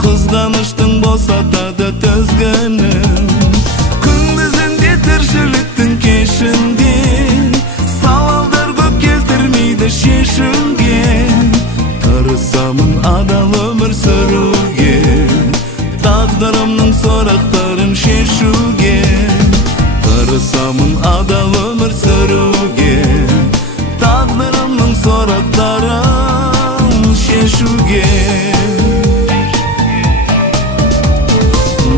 Kızganıştın bosatады tözgönüm. Күндүзүндө тирчиликтин кешинде савалдар көп келтирмейди шешимге. Тырысамын адал өмүр сүрүүгө, тагдырымдын сурактарын шешүүгө. Тырысамын адал өмүр сүрүүгө, тагдырымдын сурактарын шешүүгө.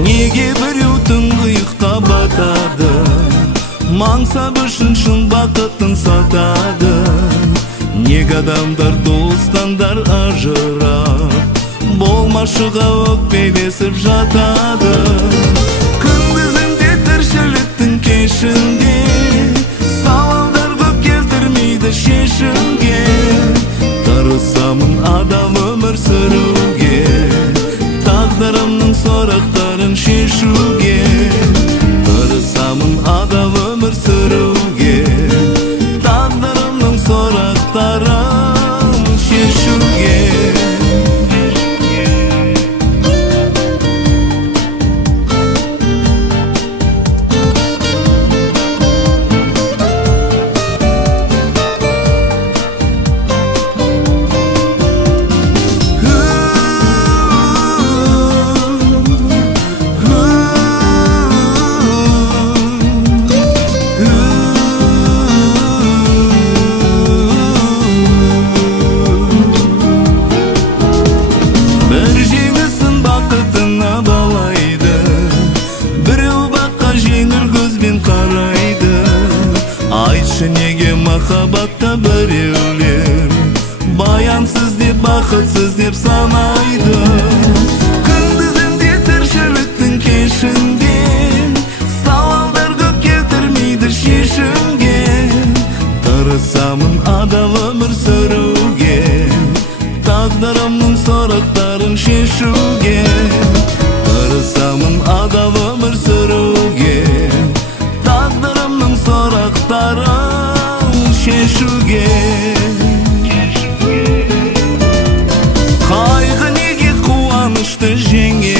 Неге бирөө түнгүйүкка батады, маңсап үшін шын бақытын сатады. Неге адамдар туыстандар ажырап, болмашыға өкпелесіп жатады. Күндүзүндө тіршіліктің кешінде сауалдар көп келтірмейді шешімге. Тырысамын адал өмір сүрүүгө, тагдырымдын сурактарын шешүүгө. Тырысамын адал өмір сүрүүгө, тагдырымдын сурактарын шешүүгө. Неге махаббатта біреулер баянсыз деп, бақытсыз деп санайды. Күндүзүндө тіршіліктің кешінде сауалдар көп келтірмейді шешімге. Тырысамын адал өмір сүрүүгө, тагдырымдын сурактарын шешүүгө. Тырысамын адал өмір сүрүүгө, тагдырымдын сурактарын шешүүгө. Кайгы неге кубанычты жеңет?